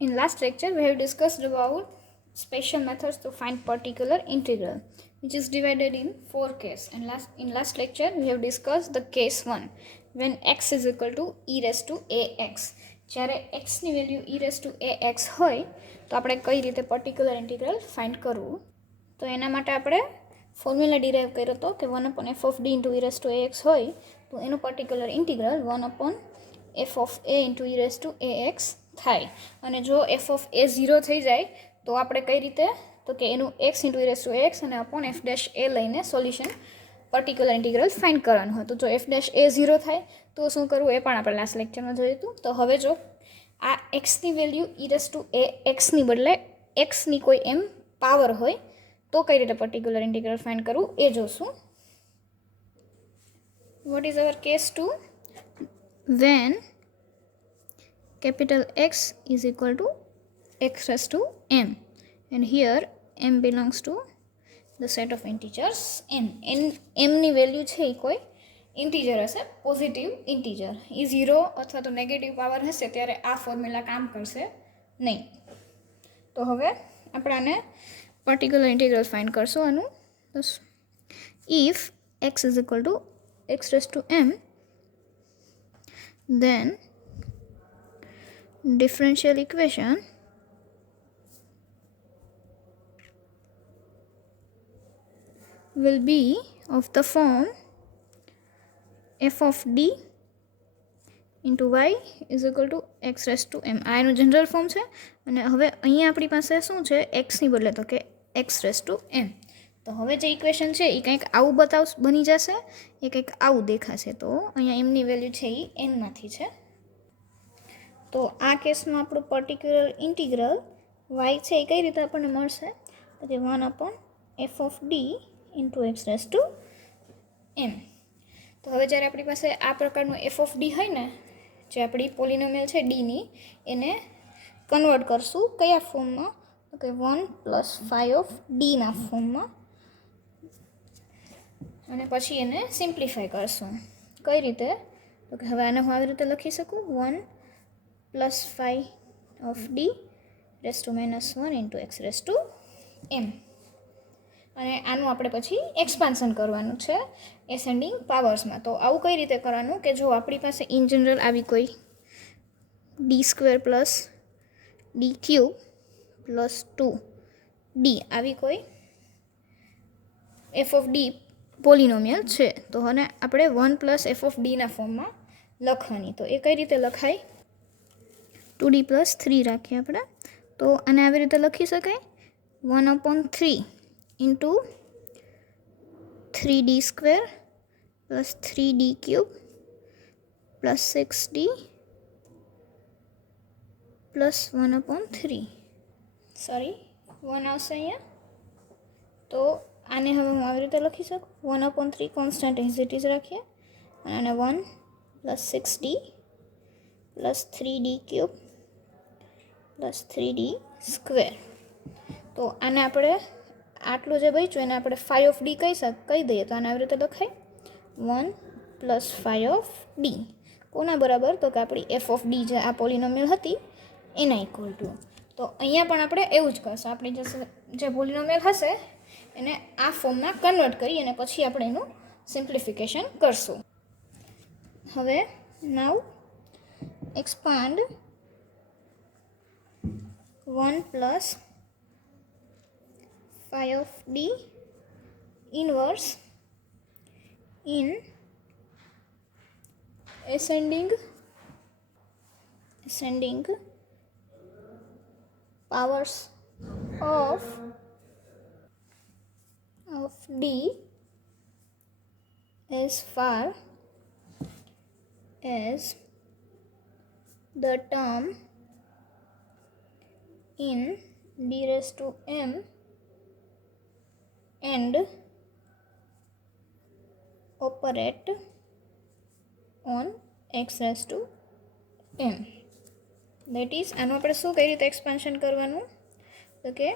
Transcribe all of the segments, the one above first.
In last lecture, we have discussed about special methods to find particular integral, which is divided in 4 cases. And in last lecture, we have discussed the case 1, when x is equal to e raised to ax. જ્યારે x ની value e raised to ax હોય તો આપણે કઈ રીતે particular integral find કરવું. તો એના માટે આપણે ફોર્મ્યુલા ડિરાઈવ કર્યો હતો કે 1 upon f of d into e raised to ax હોય તો એનું particular integral 1 upon f of a into e raised to ax થાય. અને જો f of a 0 થઈ જાય તો આપણે કઈ રીતે, તો કે એનું x into e raised to ax અને upon f dash a લઈને સોલ્યુશન પર્ટિક્યુલર ઇન્ટિગ્રલ ફાઇન્ડ કરવાનું હતું. જો f dash a 0 થાય તો શું કરવું એ પણ આપણે લાસ્ટ લેક્ચરમાં જોયું હતું. તો હવે જો આ એક્સની value e raised to a એક્સની બદલે એક્સની કોઈ એમ પાવર હોય તો કઈ રીતે પર્ટિક્યુલર ઇન્ટિગ્રલ ફાઇન્ડ કરવું એ જોશું. What is our case 2? when capital X is equal to x raised to m, and here m belongs to the set of integers n. m ની વેલ્યુ છે એ કોઈ ઇન્ટીજર હશે, પોઝિટિવ ઇન્ટીજર. એ 0 અથવા તો negative power હશે ત્યારે આ formula કામ કરશે નહીં. તો હવે આપણે આને પર્ટિક્યુલર ઇન્ટિગ્રલ ફાઇન્ડ કરશું આનું. If x is equal to x raised to m, then differential equation will be of the form f of d into y is equal to x raised to m. આ એનું general form છે. અને હવે અહીંયા આપણી પાસે શું છે, એક્સની બદલે તો કે x raised to m. તો હવે જે ઇક્વેશન છે એ કંઈક આવું બની જશે, એ કંઈક આવું દેખાશે. તો અહીંયા એમની વેલ્યુ છે એ એનમાંથી છે. તો આ કેસમાં આપણું પર્ટિક્યુલર ઇન્ટિગ્રલ y છે એ કઈ રીતે આપણને મળશે, તો કે 1 upon f of d into x raised to m. તો હવે જ્યારે આપણી પાસે આ પ્રકારનું f of d હોય ને, જે આપણી પોલિનોમિયલ છે ડીની, એને કન્વર્ટ કરશું કયા ફોર્મમાં, તો કે 1 plus phi of dના ફોર્મમાં, અને પછી એને સિમ્પ્લિફાય કરશું. કઈ રીતે, તો કે હવે આને હું આવી રીતે લખી શકું 1 plus phi of d raised to minus 1 into x raised to m. અને આનું આપણે પછી એક્સપાન્શન કરવાનું છે એસેન્ડિંગ પાવર્સમાં. તો આવું કઈ રીતે કરવાનું કે જો આપણી પાસે ઇન જનરલ આવી કોઈ D square plus D cube plus 2d આવી કોઈ એફ ઓફ ડી પોલિનોમિયલ છે, તો હવે આપણે 1 પ્લસ એફ ઓફ ડીના ફોર્મમાં લખવાની. તો એ કઈ રીતે લખાય, 2d plus 3 રાખીએ આપણે. તો આને આવી રીતે લખી શકાય 1 upon 3 into 3d square plus 3d cube plus 6d plus 1 upon 3. Sorry 1 આવશે અહીંયા. તો આને હવે હું આવી રીતે લખી શકું 1 upon 3 constant as it is રાખીએ, અને 1 plus 6d plus 3d cube plus 3d square. તો આને આપણે આટલું જે બચ્યું એને આપણે phi of d કહી દઈએ. તો આને આવી રીતે લખાય 1 plus phi of d કોના બરાબર, તો કે આપણી f of d જે આ પોલિનોમિયલ હતી એના ઇક્વલ ટુ. તો અહીંયા પણ આપણે એવું જ કરશું, આપણી જે પોલિનોમિયલ હશે એને આ ફોર્મમાં કન્વર્ટ કરી અને પછી આપણે એનું સિમ્પ્લિફિકેશન કરશું. હવે નાવ expand 1 plus phi of d inverse in ascending powers of d as far as the term in d raised to m and operate on x raised to m. That is, આનું આપણે શું કઈ રીતે expansion કરવાનું, તો કે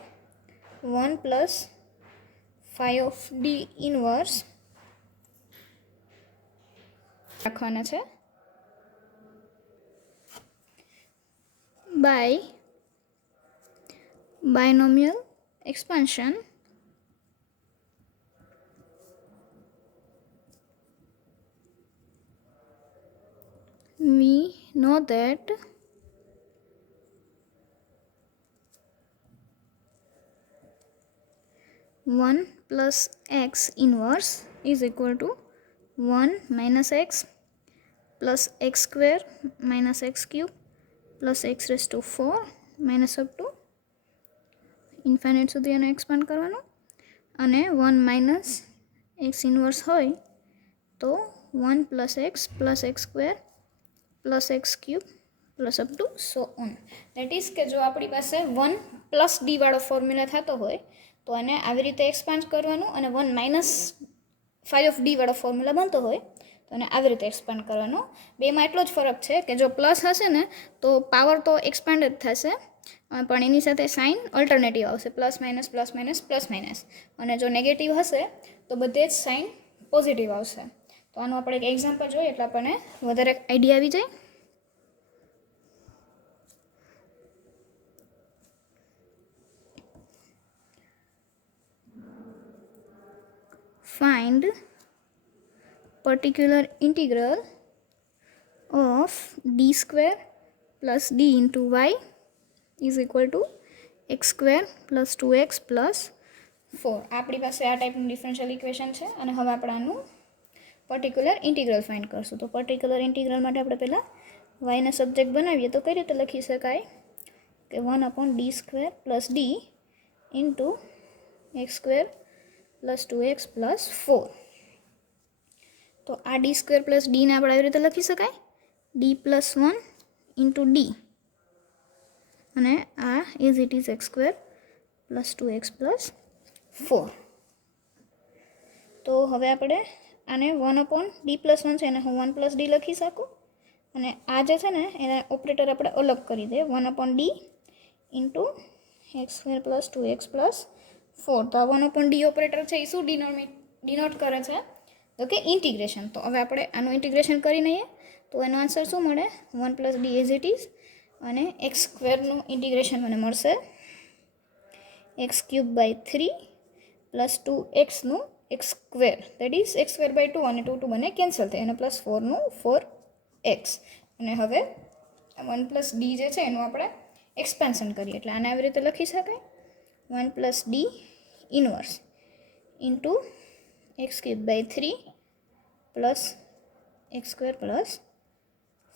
1 plus phi of d inverse રાખવાના છે by binomial expansion, we know that one plus x inverse is equal to 1 minus x plus x square minus x cube plus x raised to 4 minus up to infinite સુધી એને expand કરવાનું અને 1 minus x inverse હોય તો 1 plus x square plus x cube plus up to so on. That is કે જો આપણી પાસે 1 પ્લસ ડી વાળો ફોર્મ્યુલા થતો હોય તો એને આવી રીતે એક્સપાન્ડ કરવાનું અને 1 માઇનસ 5 ઓફ ડી વાળો ફોર્મ્યુલા બનતો હોય તો એને આવી રીતે એક્સપાન્ડ કરવાનો. બેમાં એટલો જ ફરક છે કે જો પ્લસ હશે ને તો પાવર તો એક્સપાન્ડ જ થશે પણ એની સાથે સાઇન અલ્ટરનેટિવ આવશે, plus minus plus minus plus minus. અને જો નેગેટિવ હશે તો બધે જ સાઇન પોઝિટિવ આવશે. તો આનું આપણે એક એક્ઝામ્પલ જોઈએ એટલે આપણને વધારે આઈડિયા આવી જાય. Find particular integral of d square plus d into y is equal to x square plus 2x plus 4. આપણી પાસે આ ટાઈપનું ડિફરન્શિયલ ઇક્વેશન છે અને હવે આપણે આનું પર્ટિક્યુલર ઇન્ટિગ્રલ ફાઇન્ડ કરશું. તો પર્ટિક્યુલર ઇન્ટિગ્રલ માટે આપણે પહેલાં વાયના સબ્જેક્ટ બનાવીએ તો કઈ રીતે લખી શકાય કે 1/d square plus D into x square plus 2x plus 4. તો આ ડી સ્ક્વેર પ્લસ ડીને આપણે આવી રીતે લખી શકાય ડી પ્લસ 1 ઇન્ટુ ડી અને આ is it is x square plus 2x plus 4. તો હવે આપણે આને 1/d પ્લસ 1 છે એને હું 1 પ્લસ ડી લખી શકું અને આ જે છે ને એના ઓપરેટર આપણે અલગ કરી દે 1/d into x square plus 2x plus 4. તો આ 1/d ઓપરેટર છે એ શું ડિનોટ કરે છે તો કે ઇન્ટિગ્રેશન. તો હવે આપણે આનું ઇન્ટિગ્રેશન કરી લઈએ તો એનો આન્સર શું મળે 1 plus D as it is અને એક્સ સ્ક્વેરનું ઇન્ટિગ્રેશન મને મળશે એક્સ ક્યુબ બાય 3 પ્લસ 2xનું x square that is x square by 2 અને 2 બંને કેન્સલ થાય અને પ્લસ 4નું 4x. અને હવે 1 પ્લસ ડી જે છે એનું આપણે એક્સપાન્શન કરીએ એટલે આને આવી રીતે લખી શકાય 1 plus D inverse into x cube by 3 plus x square plus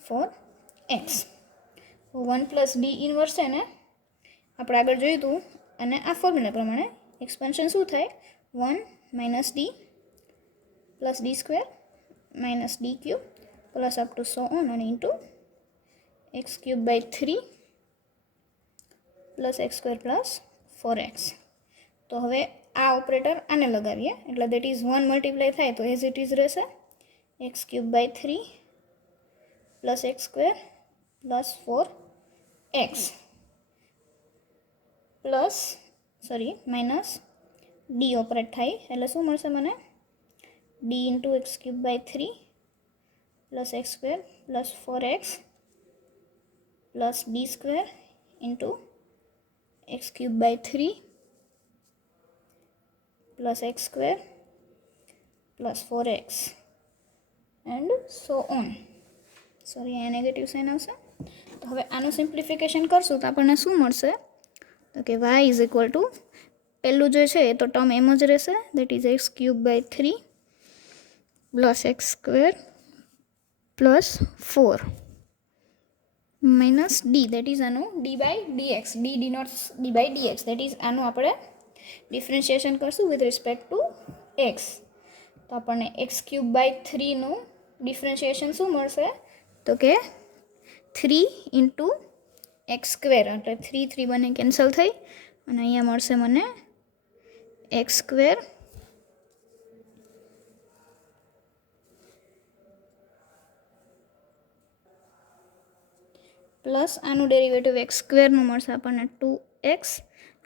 4x. 1 plus D inverse છે ને આપણે આગળ જોયું હતું અને આ ફોર્મ્યુલા પ્રમાણે એક્સપાન્શન શું થાય 1 minus D plus D square minus D cube plus up to so on અને into x cube by 3 plus x square plus 4x. તો હવે આ ઓપરેટર આને લગાવીએ એટલે દેટ ઇઝ 1 મલ્ટીપ્લાય થાય તો એઝ ઇટ ઇઝ રહેશે X cube by 3 plus x square plus 4x plus minus D operate થાય એટલે શું મળશે મને D into x cube by 3 plus x square plus 4x plus D square into x cube by 3 plus x square plus 4x and so on. અહીંયા negative sign આવશે. તો હવે આનું સિમ્પ્લિફિકેશન કરશું તો આપણને શું મળશે તો કે y ઇઝ ઇક્વલ ટુ પહેલું જે છે એ તો ટર્મ એમ જ રહેશે that is x cube by 3 plus x square plus 4 minus D that is આનું D by dx D denotes D by dx that is આનું આપણે ડિફરન્શિએશન કરશું વિથ રિસ્પેક્ટ ટુ એક્સ. તો આપણને એક્સ ક્યુબ બાય 3નું differentiation શું મળશે તો કે 3 ઇન્ટુ એક્સ સ્ક્વેર એટલે 3 બંને કેન્સલ થઈ અને અહીંયા મળશે મને એક્સ સ્ક્વેર પ્લસ આનું ડેરિવેટિવ એક્સ સ્ક્વેરનું મળશે આપણને 2x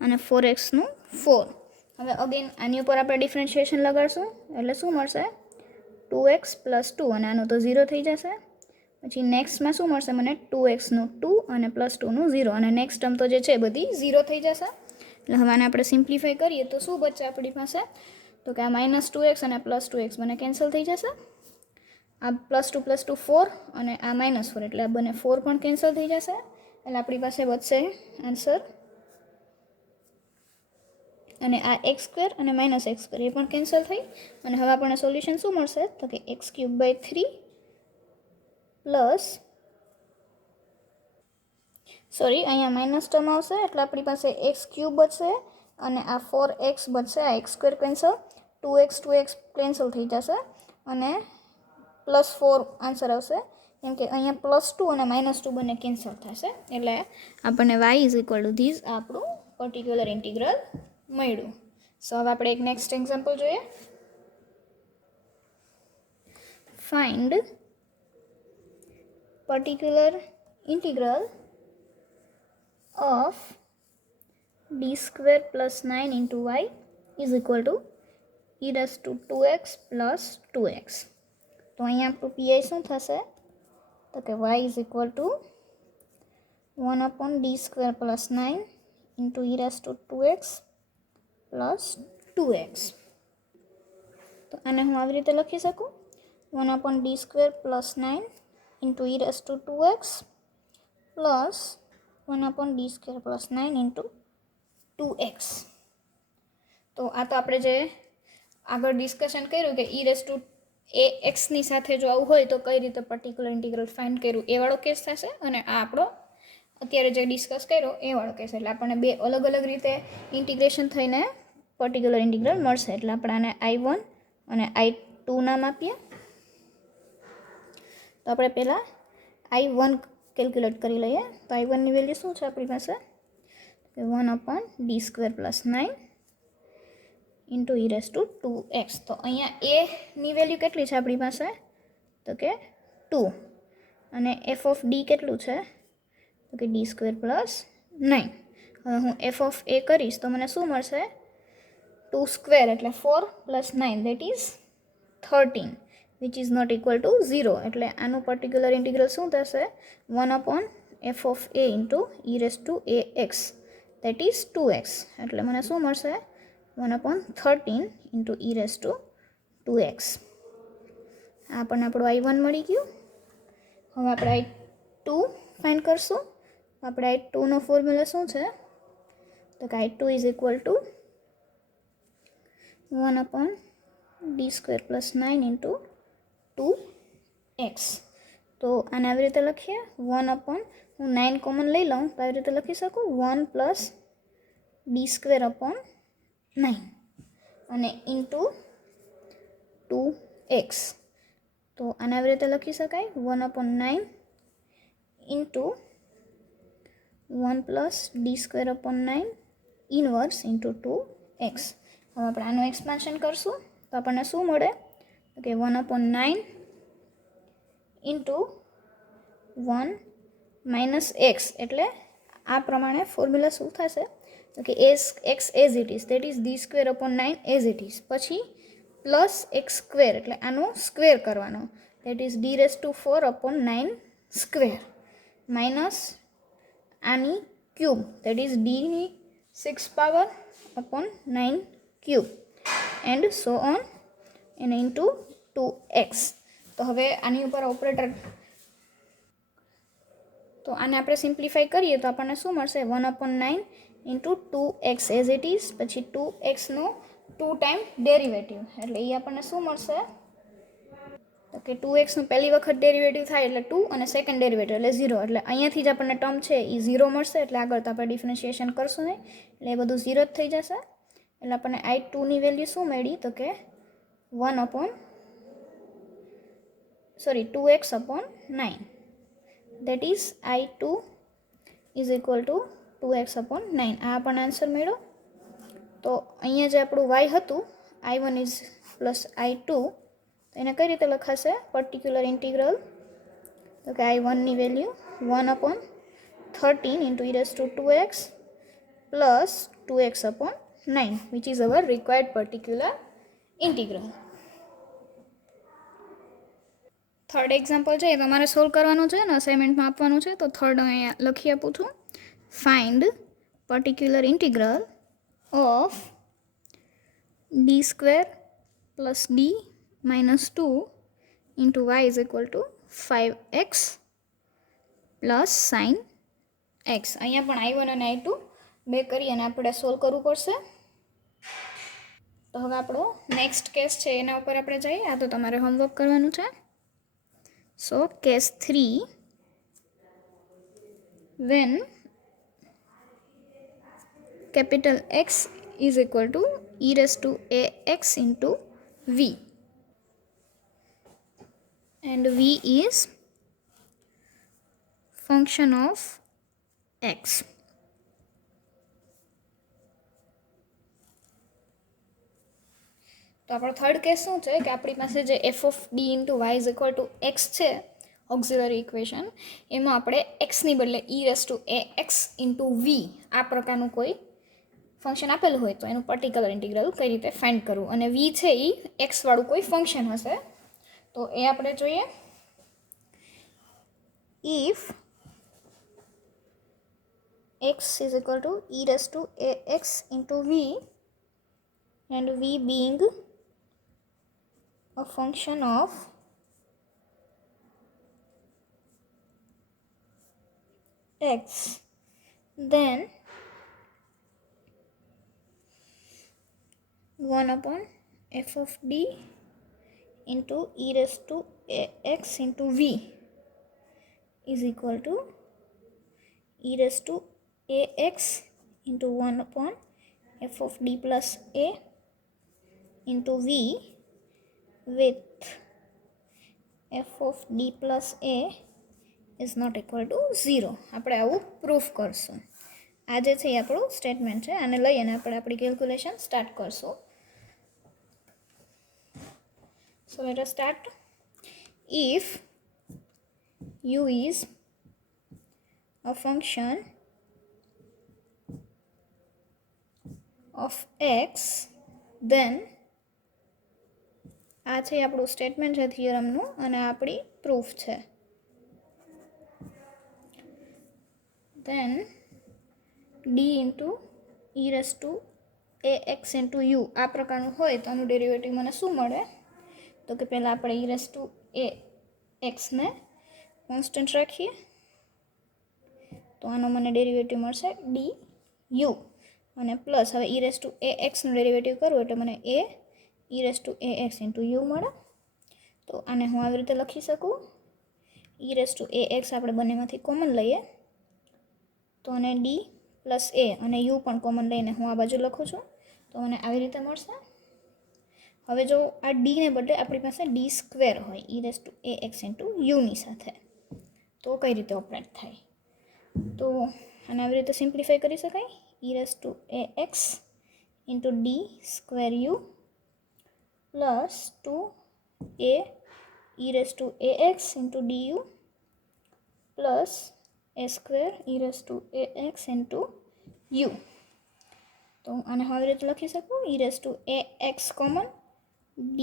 અને 4xનું 4. હવે અગેન આની ઉપર આપણે ડિફરન્શિએશન લગાડશું એટલે શું મળશે 2x પ્લસ 2 અને આનું તો 0 થઈ જશે. પછી નેક્સ્ટમાં શું મળશે મને 2xનું 2 અને પ્લસ 2નું 0 અને નેક્સ્ટ ટર્મ તો જે છે બધી 0 થઈ જશે. એટલે હવે આને આપણે સિમ્પ્લિફાય કરીએ તો શું બચે આપણી પાસે? તો કે આ -2x અને +2x બંને કેન્સલ થઈ જશે. આ +2 + 2 4 અને આ -4 એટલે આ બંને 4 પણ કેન્સલ થઈ જશે. એટલે આપણી પાસે બચશે આન્સર, અને આ x² અને -x² એ પણ કેન્સલ થઈ. અને હવે આપણને સોલ્યુશન શું મળશે? તો કે x³ / 3 સોરી અહીંયા માઇનસ ટર્મ આવશે એટલે આપણી પાસે x³ બચશે અને આ 4x બચશે. આ x² કેન્સલ, 2x કેન્સલ થઈ જશે અને +4 આન્સર આવશે, કેમ કે અહીંયા +2 અને -2 બંને કેન્સલ થશે. એટલે આપણને y = ધીસ આપણું પર્ટિક્યુલર ઇન્ટિગ્રલ મળ્યું. સો હવે આપણે એક નેક્સ્ટ એક્ઝામ્પલ જોઈએ. Find particular integral of d² + 9 into y is equal to e⁻² + 2x. તો અહીંયા આપણું pi શું થશે? તો કે y = 1/d² + 9 into e⁻² + 2x. તો આને હું આવી રીતે લખી શકું, 1/d² + 9 into e⁻² plus 1/d² + 9 into 2x. તો આ તો આપણે જે આગળ ડિસ્કશન કર્યું કે e⁻ax ની સાથે જો આવું હોય તો કઈ રીતે પર્ટિક્યુલર ઇન્ટિગ્રલ ફાઇન્ડ કર્યું એ વાળો કેસ થશે, અને આ આપણો અત્યારે જે ડિસ્કસ કર્યો એ વાળો કેસ. એટલે આપણને બે અલગ અલગ રીતે ઇન્ટિગ્રેશન થઈને પર્ટિક્યુલર ઇન્ટિગ્રલ મળશે. એટલે આપણે આને I1 અને I2 નામ આપીએ. તો આપણે પહેલાં I1 કેલ્ક્યુલેટ કરી લઈએ. તો I1 ની વેલ્યુ શું છે આપણી પાસે? 1/d² + 9 into e⁻²x. તો અહીંયા a ની વેલ્યુ કેટલી છે આપણી પાસે? તો કે 2. અને f ઓફ d કેટલું છે? તો કે d² + 9. હવે હું f ઓફ a કરીશ તો મને શું મળશે? 2² એટલે 4 + 9 that is 13, which is not equal to 0. એટલે આનું પર્ટિક્યુલર ઇન્ટિગ્રલ શું થશે? 1/f of a into e⁻ax that is 2x. એટલે મને શું મળશે? 1/13 into e⁻2x. આ આપણને આપણું I1 મળી ગયું. હવે આપણે I2 ફાઇન્ડ કરશું. આપણે I2 નો ફોર્મ્યુલા શું છે? તો કે I2 = 1/d² + 9 into 2x. તો આને આવી રીતે લખીએ, હું 9 કોમન લઈ લઉં તો આવી રીતે લખી શકું 1 + d² / 9 અને ઇન્ટુ 2x. તો આને આવી રીતે લખી શકાય 1/9 into 1 + d² / 9 inverse into 2x. હવે આપણે આનું એક્સપાન્શન કરશું તો આપણને શું મળે? તો કે 1/9 ઇન્ટુ 1 - x. એટલે આ પ્રમાણે ફોર્મ્યુલા શું થશે? તો કે x as it is, that is d² / 9 as it is, પછી પ્લસ x² એટલે આનો સ્ક્વેર કરવાનો, દેટ ઇઝ d⁴ / 9² માઇનસ આની cube, that is d⁶ / 9³ and so on અને ઇન્ટુ 2x. તો હવે આની ઉપર ઓપરેટર, તો આને આપણે સિમ્પ્લિફાઈ કરીએ તો આપણને શું મળશે? 1/9 into 2x as it is, પછી 2x નો 2 ટાઈમ ડેરિવેટિવ, એટલે એ આપણને શું મળશે? તો કે 2x નું પહેલી વખત ડેરિવેટિવ થાય એટલે 2 અને સેકન્ડ ડેરિવેટિવ એટલે 0. એટલે અહીંયાથી જ આપણને ટર્મ છે એ 0 મળશે. એટલે આગળ તો આપણે ડિફરન્શિએશન કરશું નહીં, એટલે એ બધું 0 જ થઈ જશે. એટલે આપણને I2 ની વેલ્યુ શું મળી? તો કે 2x/9, that is I2 = 2x/9. આ આપણને આન્સર મળ્યો. તો અહીંયા જે આપણું y હતું I1 + I2, તો એને કઈ રીતે લખાશે પર્ટિક્યુલર ઇન્ટિગ્રલ? તો કે I1 ની value 1/13 into e⁻²x plus 2x/9, which is our required particular integral. Third example છે એ તમારે સોલ્વ કરવાનું છે ને અસાઇનમેન્ટમાં આપવાનું છે. તો થર્ડ અહીંયા લખી આપું છું. Find particular integral of d square plus d minus 2 into y is equal to 5x plus sin x. અહીંયા પણ i1 અને i2 બે કરી અને આપણે સોલ્વ કરવું પડશે. તો હવે આપણો નેક્સ્ટ કેસ છે એના ઉપર આપણે જઈએ. આ તો તમારે હોમવર્ક કરવાનું છે. સો case 3, when capital X is equal to e raised to ax into v, and v is function of x. તો આપણો થર્ડ કેસ શું છે કે આપણી પાસે જે F of D into Y is equal to X છે ઓક્ઝિલરી ઇક્વેશન, એમાં આપણે એક્સની બદલે E raise to A X into V આ પ્રકારનું કોઈ ફંક્શન આપેલું હોય તો એનું પર્ટિક્યુલર ઇન્ટિગ્રલ કઈ રીતે ફાઇન્ડ કરવું, અને વી છે એ એક્સવાળું કોઈ ફંક્શન હશે તો એ આપણે જોઈએ. If x is equal to e raised to ax into v and v being a function of x, then 1 upon f of d into e raised to ax into v is equal to e raised to ax into 1 upon f of d plus a into v with f of d plus a is not equal to 0. આપણે આવું proof કરશું. આ જે છે એ આપણું statement છે. આને લઈ અને આપણે આપણી કેલ્ક્યુલેશન સ્ટાર્ટ કરશું. So let us start. If u is a function of x, then આ છે આપણું સ્ટેટમેન્ટ છે થિયરમનું અને આપણી પ્રૂફ છે. then d into e raised to ax into u આ પ્રકારનું હોય તો આનું ડેરિવેટિવ મને શું મળે તો કે પહેલાં આપણે e raised to axને કોન્સ્ટન્ટ રાખીએ તો આનો મને ડેરિવેટિવ મળશે ડી યુ અને પ્લસ હવે e raised to axનું ડેરિવેટિવ કરવું એટલે મને એ e raised to ax into u મળે. તો આને હું આવી રીતે લખી શકું. e raised to ax આપણે બંનેમાંથી કોમન લઈએ તો મને ડી પ્લસ એ અને યુ પણ કોમન લઈને હું આ બાજુ લખું છું તો મને આવી રીતે મળશે. હવે જો આ ડીને બદલે આપણી પાસે ડી સ્ક્વેર હોય e raised to ax into યુની સાથે તો કઈ રીતે ઓપરેટ થાય તો આને આવી રીતે સિમ્પ્લિફાઈ કરી શકાય. e raised to ax into d square u plus 2a e raised to ax into du plus a square e raised to ax into u. તો આને હવે રીતે લખી શકું e raised to ax common d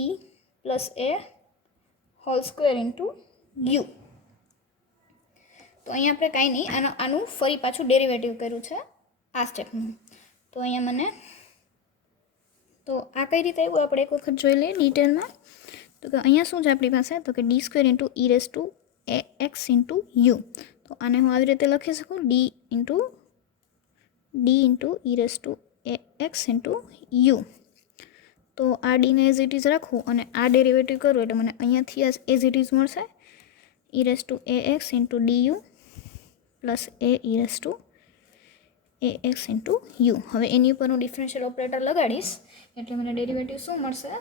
plus a whole square into u. તો અહીંયા આપણે કાંઈ નહીં આનું ફરી પાછું ડેરિવેટિવ કર્યું છે આ સ્ટેપમાં. તો અહીંયા મને તો આ કઈ રીતે આવ્યું આપણે એક વખત જોઈ લઈએ ડિટેલમાં. તો કે અહીંયા શું છે આપણી પાસે તો કે D square into E raise to A X into U. તો આને હું આવી રીતે લખી શકું D into E raise to A X into U. તો આ ડીને એઝ ઇટ ઇઝ રાખવું અને આ ડેરિવેટિવ કરવું એટલે મને અહીંયાથી એઝ ઇટ ઇઝ મળશે E raise to A X into D U plus A E raise to A X into U. હવે એની ઉપર હું ડિફરન્શિયલ ઓપરેટર લગાડીશ એટલે મને ડેરિવેટિવ શું મળશે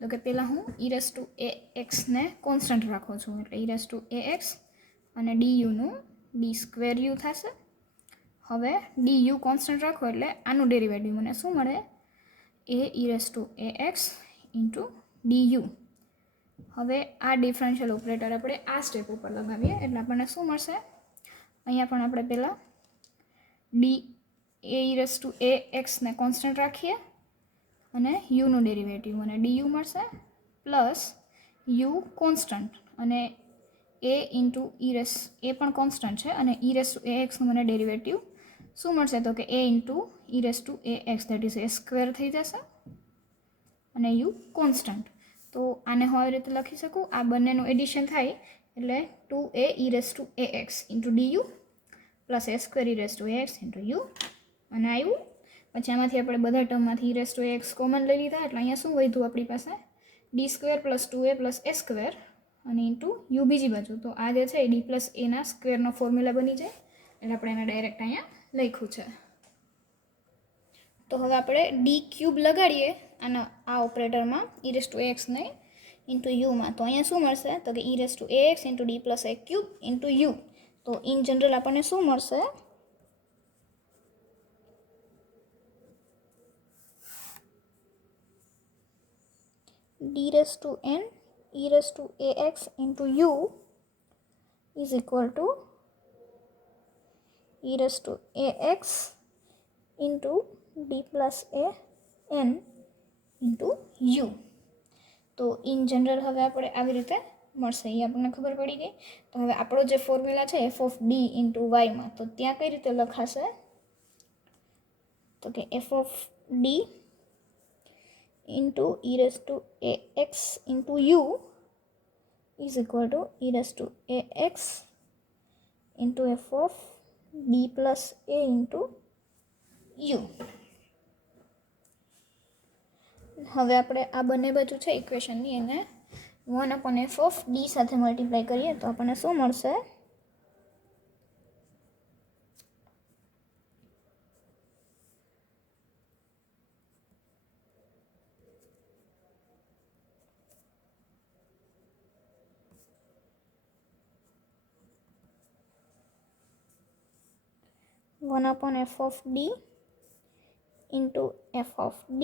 તો કે પહેલાં હું ઈ રેઝ ટુ એ એક્સને કોન્સ્ટન્ટ રાખું છું એટલે ઈ રેઝ ટુ એ એક્સ અને ડી યુનું ડી સ્ક્વેર યુ થશે. હવે ડી યુ કોન્સ્ટન્ટ રાખો એટલે આનું ડેરિવેટિવ મને શું મળે એ E raise to A X into D you. હવે આ ડિફરન્શિયલ ઓપરેટર આપણે આ સ્ટેપ ઉપર લગાવીએ એટલે આપણને શું મળશે અહીંયા પણ આપણે પહેલાં D A E raise to A એક્સને constant રાખીએ અને યુનું ડેરિવેટિવ મને ડી યુ મળશે પ્લસ યુ કોન્સ્ટન્ટ અને એ ઇન્ટુ ઈ રેસ એ પણ કોન્સ્ટન્ટ છે અને ઈ રેસ ટુ એ એક્સનું મને ડેરિવેટિવ શું મળશે તો કે a into e raise two a x that is a square થઈ જશે અને યુ કોન્સ્ટન્ટ. તો આને હું આવી રીતે લખી શકું, આ બંનેનું એડિશન થાય એટલે 2a e raise two a x into du plus a square e raise two a x into you અને આવ્યું. પછી આમાંથી આપણે બધા ટર્મમાંથી e raise two a x common લઈ લીધા એટલે અહીંયા શું વધ્યું આપણી પાસે D square plus 2a plus a square અને ઇન્ટુ યુ બીજી બાજુ. તો આ જે છે એ ડી પ્લસ એના સ્ક્વેરનો ફોર્મ્યુલા બની જાય એટલે આપણે એને ડાયરેક્ટ અહીંયા લખ્યું છે. તો હવે આપણે ડી ક્યુબ લગાડીએ અને આ ઓપરેટરમાં ઈ રેસ ટુ એક્સ ને ઇન્ટુ યુમાં. તો અહીંયા શું મળશે તો કે E raise to A X into D plus A cube into U. તો ઇન જનરલ આપણને શું મળશે D raise to N E raise to A X into U is equal to E raise to A X into D plus A N into U. તો in general હવે આપણે આવી રીતે મળશે, એ આપણને ખબર પડી ગઈ. તો હવે આપણો જે ફોર્મ્યુલા છે એફ ઓફ ડી ઇન્ટુ વાયમાં, તો ત્યાં કઈ રીતે લખાશે તો કે F of D into E raise to A X into U is equal to E raise to A X into F of D plus A into U. હવે આપણે આ બંને બાજુ છે ઇક્વેશનની એને 1/f ઓફ ડી સાથે મલ્ટીપ્લાય કરીએ તો આપણને શું મળશે 1/f of d into f of d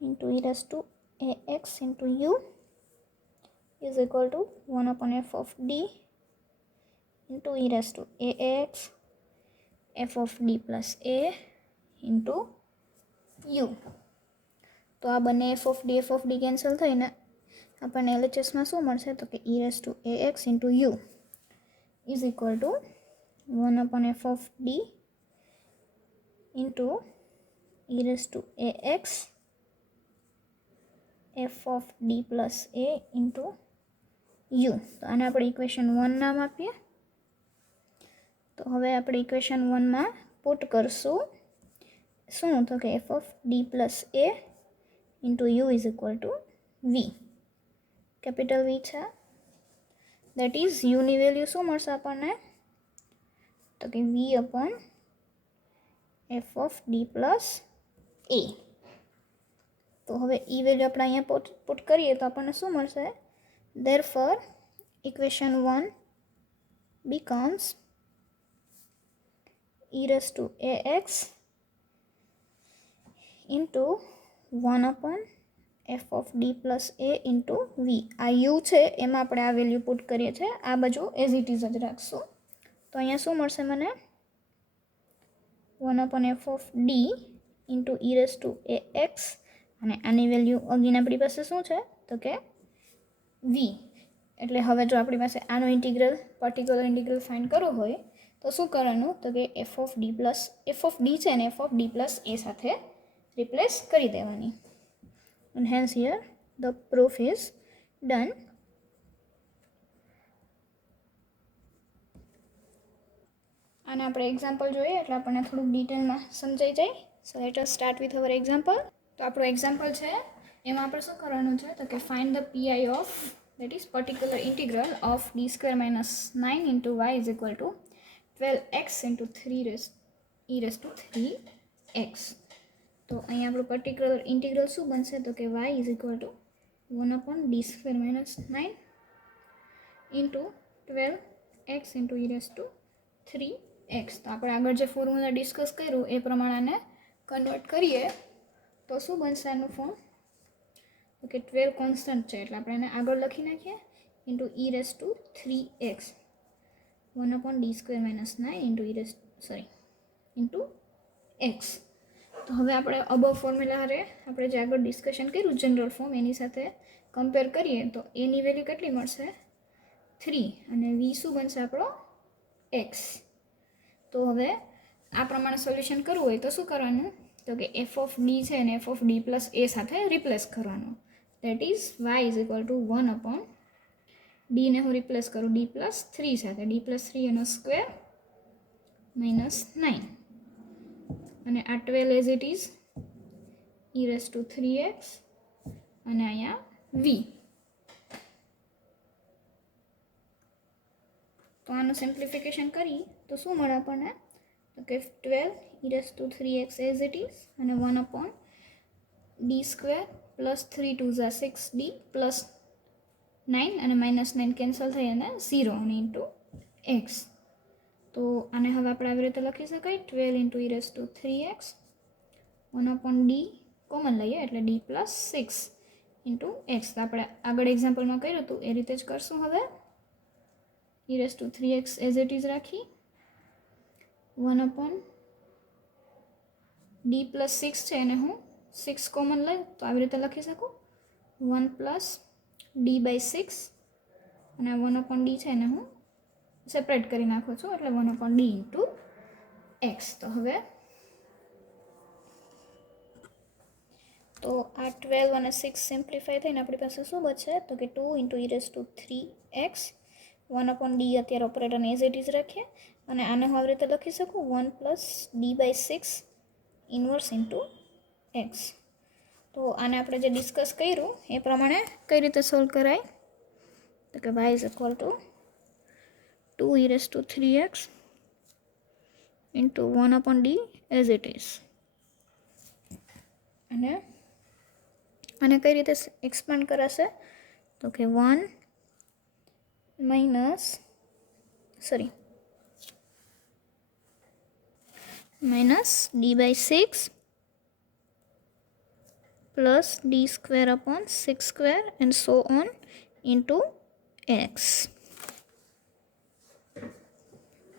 into e raised to ax into u is equal to 1/f of d into e raised to ax f of d plus a into u. તો આ બંને f of d cancel થઈને આપણને LHSમાં શું મળશે તો કે e raised to ax into u is equal to 1/f of d into e raised to ax f of d plus a into u. તો આને આપણે ઇક્વેશન 1 નામ આપીએ. તો હવે આપણે ઇક્વેશન 1 માં પુટ કરશું શું તો કે f of d plus a into u is equal to v. Capital v છે દેટ ઇઝ u ની વેલ્યુ શું મળશે આપણને તો કે v upon f of d plus a. તો હવે e વેલ્યુ આપણે અહીંયા પુટ કરીએ તો આપણને શું મળશે therefore equation 1 becomes e raised to ax into 1/f of d plus a into v. આ u છે એમાં આપણે આ વેલ્યુ પુટ કરીએ છીએ, આ બાજુ એઝ ઇટ ઇઝ જ રાખશું. તો અહીંયા શું મળશે મને 1/f of d into e raised to ax અને આની વેલ્યુ અગેન આપણી પાસે શું છે તો કે v. એટલે હવે જો આપણી પાસે આનો ઇન્ટિગ્રલ પર્ટિક્યુલર ઇન્ટિગ્રલ ફાઇન્ડ કરવો હોય તો શું કરવાનું તો કે f of d છે અને f of d plus a સાથે રિપ્લેસ કરી દેવાની. and hence here the proof is done. આને આપણે એક્ઝામ્પલ જોઈએ એટલે આપણને થોડુંક ડિટેલમાં સમજાઈ જાય. So let us start with our example. તો આપણું એક્ઝામ્પલ છે એમાં આપણે શું કરવાનું છે તો કે find the PI of that is particular integral of D square minus 9 into Y is equal to 12x into 3 e raise to 3x. તો અહીંયા આપણું પર્ટિક્યુલર ઇન્ટિગ્રલ શું બનશે તો કે y is equal two 1/d square minus 9 into 12x into e raise to 3x. તો આપણે આગળ જે ફોર્મ્યુલા ડિસ્કસ કર્યું એ પ્રમાણે કન્વર્ટ કરીએ તો શું બનશે આનું ફોર્મ તો કે 12 કોન્સ્ટન્ટ છે એટલે આપણે એને આગળ લખી નાખીએ into e raise to 3x 1/d square minus 9 into x. તો હવે આપણે અબવ ફોર્મ્યુલા હારે આપણે જે આગળ ડિસ્કશન કર્યું જનરલ ફોર્મ એની સાથે કમ્પેર કરીએ તો એની વેલ્યુ કેટલી મળશે 3 અને v શું બનશે આપણો x. તો હવે આ પ્રમાણે સોલ્યુશન કરવું હોય તો શું કરવાનું, તો કે એફ ઓફ ડી છે અને F of D plus A સાથે રિપ્લેસ કરવાનું. That is Y is equal to 1 upon ડીને હું રિપ્લેસ કરું ડી પ્લસ 3 સાથે, ડી પ્લસ 3 એનો સ્ક્વેર માઇનસ 9 અને આ 12 as it is E raise to 3x અને અહીંયા વી. તો આનું સિમ્પ્લિફિકેશન કરી તો શું મળે આપણને, તો કે 12 ઈ raise to 3x as it is અને 1 upon D square plus 3 2 Jha 6d plus 9 અને માઇનસ 9 કેન્સલ થઈ અને 0 અને ઇન્ટુ એક્સ. તો આને હવે આપણે આવી રીતે લખી શકાય 12 into E raise to 3x 1 upon D common લઈએ એટલે ડી પ્લસ 6 ઇન્ટુ એક્સ. તો આપણે આગળ એક્ઝામ્પલમાં કર્યું હતું એ રીતે જ કરશું. હવે ઈ raise to 3x as it is rakhi 1 upon D plus 6 છે એને હું 6 કોમન લઈ તો આવી રીતે લખી શકું 1 પ્લસ ડી બાય 6 અને 1 અપોન ડી છે એને હું સેપરેટ કરી નાખું છું એટલે 1 અપોન ડી ઇન્ટુ એક્સ. તો હવે તો આ 12 અને 6 સિમ્પ્લિફાય થઈને આપણી પાસે શું બચે, તો કે 2 into E raise to 3x 1 upon D અત્યારે ઓપરેટરને એઝ ઇટ ઇઝ રાખીએ અને આને હું આવી રીતે લખી શકું 1 plus D by 6 inverse into X. તો આને આપણે જે ડિસ્કસ કર્યું એ પ્રમાણે કઈ રીતે સોલ્વ કરાય, તો કે y is equal to 2 E raise to 3x into 1 upon D as it is. અને આને કઈ રીતે એક્સપાન્ડ કરાશે, તો કે 1 minus D by 6 plus d square upon 6 square and so on into x.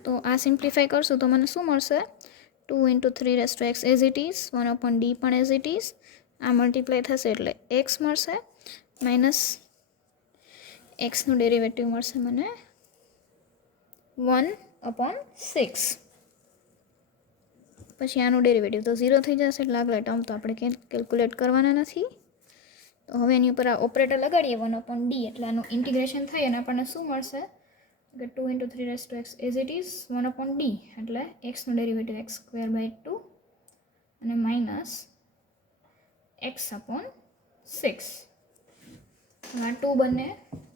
તો આ સિમ્પ્લિફાય કરશું તો મને શું મળશે 2 into 3 raised to x as it is 1 upon d પણ as it is આ મલ્ટીપ્લાય થશે એટલે x મળશે માઇનસ એક્સનું ડેરિવેટિવ મળશે મને 1 upon 6 પછી આનું ડેરિવેટિવ તો 0 થઈ જશે એટલે આગલા ટર્મ તો આપણે કેલ્ક્યુલેટ કરવાના નથી. તો હવે એની ઉપર આ ઓપરેટર લગાડીએ 1 upon d એટલે આનું ઇન્ટિગ્રેશન થઈ અને આપણને શું મળશે કે 2 into 3 raised to x as it is 1 upon d એટલે x નું ડેરિવેટિવ x square by 2 અને માઇનસ x upon 6. આ 2 બંને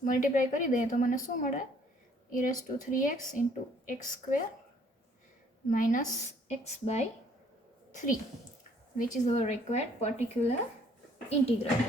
મલ્ટીપ્લાય કરી દઈએ તો મને શું મળે e raised to 3x into x square minus x by 3 which is our required particular integral.